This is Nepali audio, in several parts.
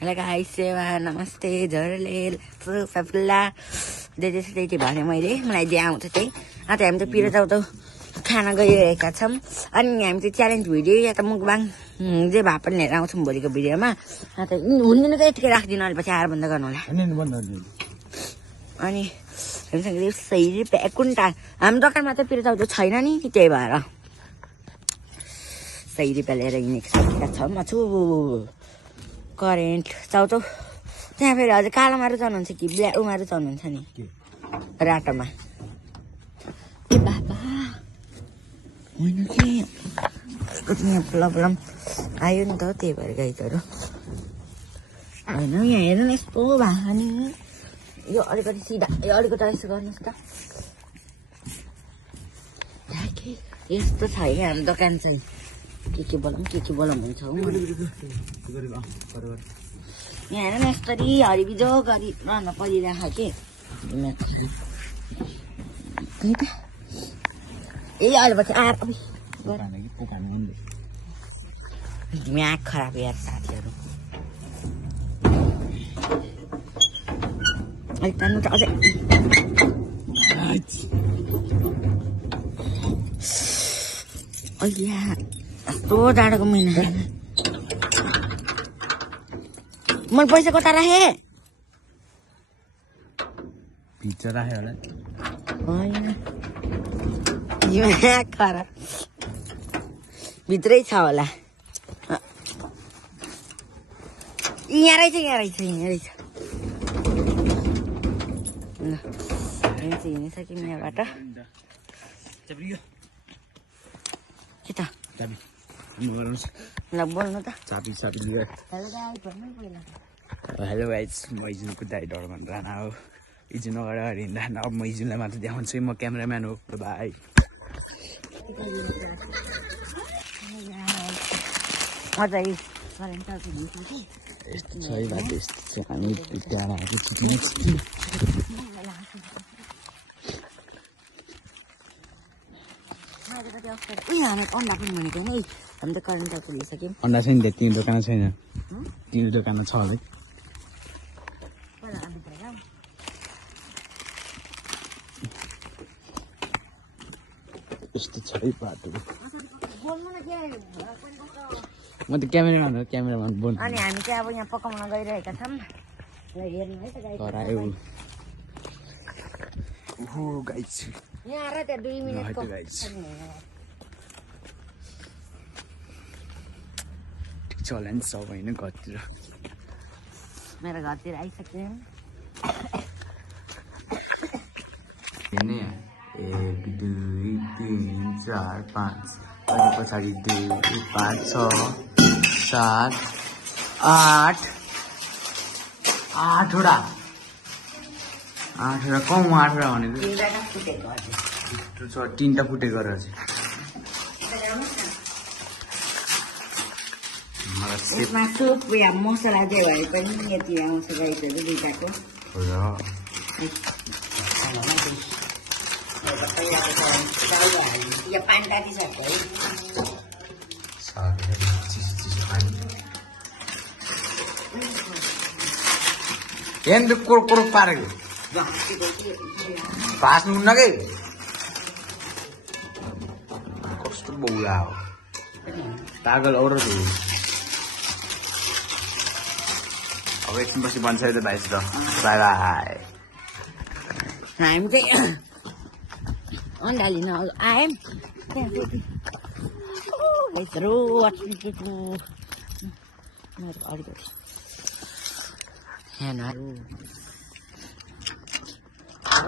हेलो गाइस, सेवा नमस्ते झरलेल फफुल्ला त्यति भने मलाई जे आउँछ त्यही। अन्त हामी त पिरो त खाना गइरहेका छौँ। अनि हामी चाहिँ च्यालेन्ज भिडियो या त मुकबाङ जे भए पनि लिएर आउँछौँ भोलिको भिडियोमा। अन्त हुँदैन त यतिकै राखिदिनु, अहिले पछि आएर बन्द गर्नु होला। अनि हामीसँग सही रुपियाँ कुन्टा हाम्रो दोकानमा त पिरो चाउचाउ छैन नि, त्यही भएर सही रुपियाँ लिएर हिँडेका छौँ। छु करेन्ट चाउचाउ त्यहाँ फेरि हजुर कालोमा रुचाउनुहुन्छ कि उमा रुचाउनुहुन्छ नि राटोमा? ए बाबा होइन कि अलिकति यहाँ प्रब्लम आयो नि त, त्यही भएर गाइजहरू होइन। यहाँ हेर्नु न यस्तो भएको नि, यो अलिकति सिधा, यो अलिकति यसो गर्नुहोस् त। यस्तो छ है हाम्रो दोकान चाहिँ, के बोलाउँ हुन्छ। यहाँ हेर न यस्तरी हरिबिजो गरिरहन परिरहेको कि ए अहिले पछि आएर दिमाग खराब यार साथीहरू। अलिक तान्नु त अझै। यस्तो जाडोको महिना मैले पैसा कता राखेँ? भित्र राखेँ होला। होइन दिमाग खराब, भित्रै छ होला। यहाँ रहेछ ल हिँडिसक्यौँ यहाँबाट। के त ल बोल्नु त। हेलो गाइज, म इजुनको दाइ डरमान राणा हो। इजुन अगाडि हिँड्दा अब म इजुनलाई मात्र देखाउँछु। म क्यामेराम्यान हो भाइ। यस्तो छ है बाटो, यस्तो छ। हामी त्यहाँ आएको छिट्टिनै छिट्टी हामी अन्डा पनि भनेको होइन है। हामी त करेन्ट पुगिसक्यौँ। अन्डा छैन त्यहाँ, तिम्रो दोकान छैन? तिम्रो दोकानमा छ होला। यस्तो छ है बाटो। म त क्यामेराम्यान बोल्नु। अनि हामी चाहिँ अब यहाँ पकाउन गइरहेका छौँ। हेर्नु है त गाइस, यहाँ आएर त्यहाँ 2 मिनटको ठिक छ होला नि सब होइन? घरतिर मेरो घरतिर आइसक्यौँ। 1 2 3 4 5 अनि पछाडि 2 5 6 7 8 8वटा कम 8वटा भनेको 3टा फुटेको रहेछ। यसमा सुप या मसला जे भए पनि यति आउँछ गाइजहरू दुईटाको। या पानी तातिसक्छ है। हेर्नु कोरक पारेको भाँच्नु हुन्न कि कस्तो बौला हो पागल और। अब एकछिन पछि बन्छ है त भाइ। By by. हामी चाहिँ अन्डा लिन आयौँ।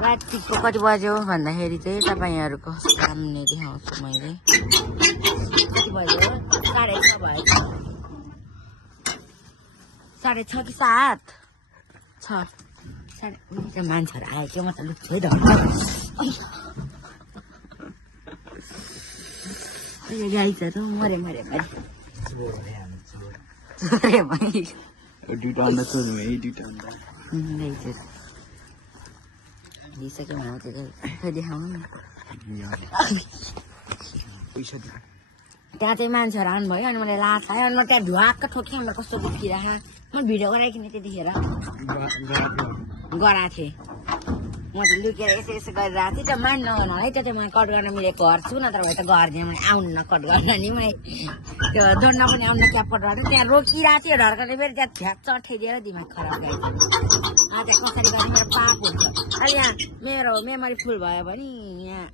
रातिको कति बज्यो भन्दाखेरि चाहिँ तपाईँहरूको सामने देखाउँछु मैले। कति बज्यो? 6:30 भयो। 6:30 कि 7? 6 मान्छेहरू आयो त्यो मतलब लुच्चे ढल गाइजहरू मरे दुईटा अन्डा छोड्नु है। दुईटा अन्डा दिइसक्यो भने चाहिँ देखाउनु न। त्यहाँ चाहिँ मान्छेहरू आउनुभयो अनि मैले लास आयो अनि म त्यहाँ धुवाक्क ठोकेँ। अन्त कस्तो दुखिरहेको म भिडियो गराइकिन त्यतिखेर गराएको थिएँ म त लुकेर यसो यसो गरिरहेको थिएँ त मान्न होला है त त्यो मैले कट गर्न मिलेको गर्छु नत्र भए त गर्दिनँ मैले आउनु कट गर्न नि मैले त्यो दण्ड पनि आउनु क्याप कट गर्नु त्यहाँ रोकिरहेको थियो ढर्कले फेरि त्यहाँ झ्याप चठेदिएर दिमाग खराब गयो त्यहाँ कसरी गर्ने मेरो पाप हुन्छ अहिले यहाँ मेरो मेमोरी फुल भयो भने यहाँ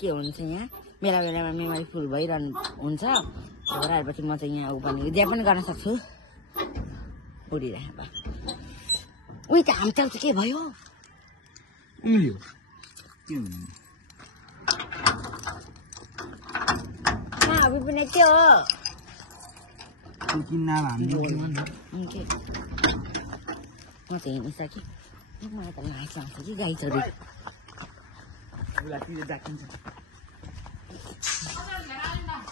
के हुन्छ यहाँ बेला बेलामा मेमोरी फुल भइरहनु हुन्छ भएर आएपछि म चाहिँ यहाँ ऊ पनि त्यहाँ पनि गर्न सक्छु उडिरहेको उही त हामचाल चाहिँ के भयो उम्लियो अभी पनि त्यो हो म चाहिँ हिँडिसकेँ मलाई त लास आउँछ कि गाई चोरी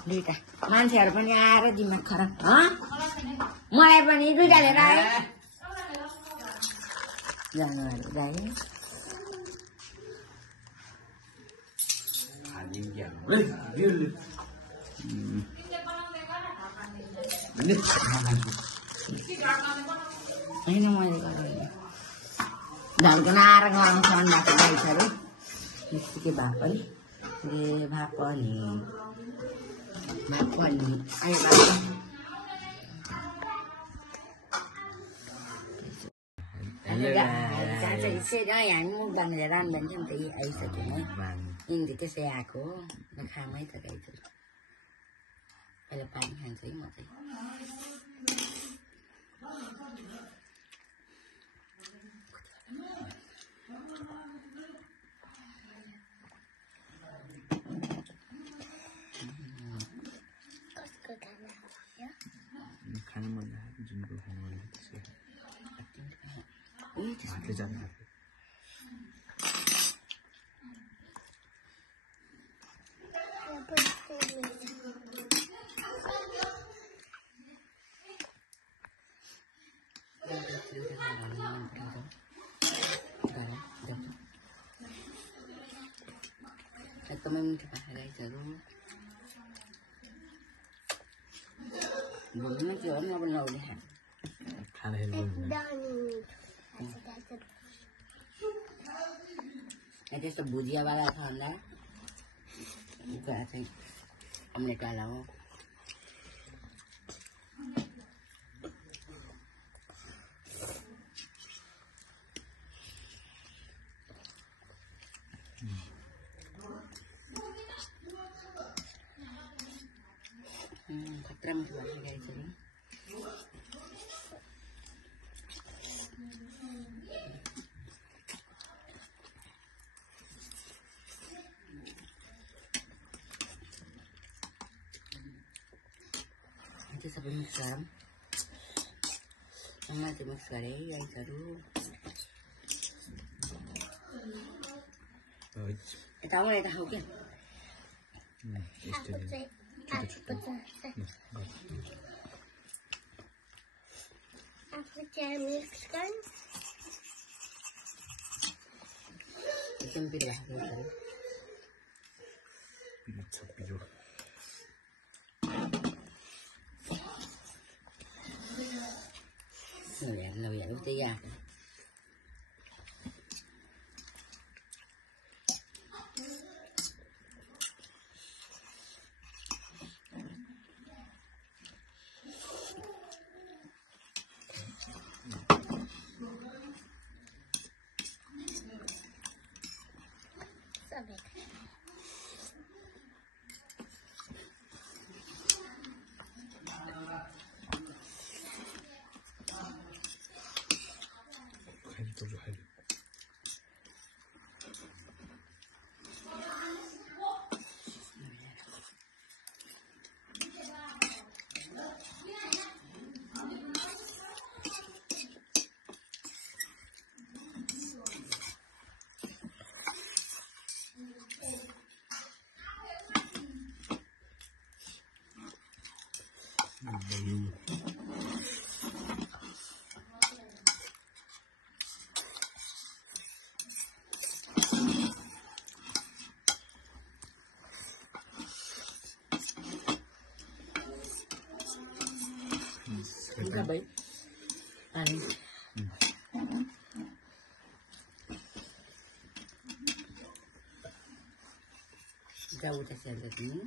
दुईटा मान्छेहरू पनि आएर दिमाग खराब मलाई पनि दुईटा लिएर आए जनावरहरू गाई होइन मैले गर्दैन ढल्कन आएर गराउँछ अन्डाको गाईहरू के भए पनि भए पनि हामी मुख राम्रो नि त आइसक्यो है यिनीहरू त्यसै आएको खामै त गाईहरू अहिले पानी खान्छ है म चाहिँ खानु मन लाग्यो जुनको खानु मन लाग्यो हातले जानु एकदमै मिठो पाखा गाईहरू बोल्नु के हो नि अब नौले त्यस्तो भुजियावाला छ भन्दा चाहिँ अम्लेटवाला हो खतरा मिठो भएको गाईहरू त्यो सबै मिक्स गरौँ मैले चाहिँ मिक्स गरेँ है गाईहरू यता आउनु यता खाऊ क्या एकदम पिरो पिरो lâu vậy tí ra खाने जाऊ त्यसै तिमी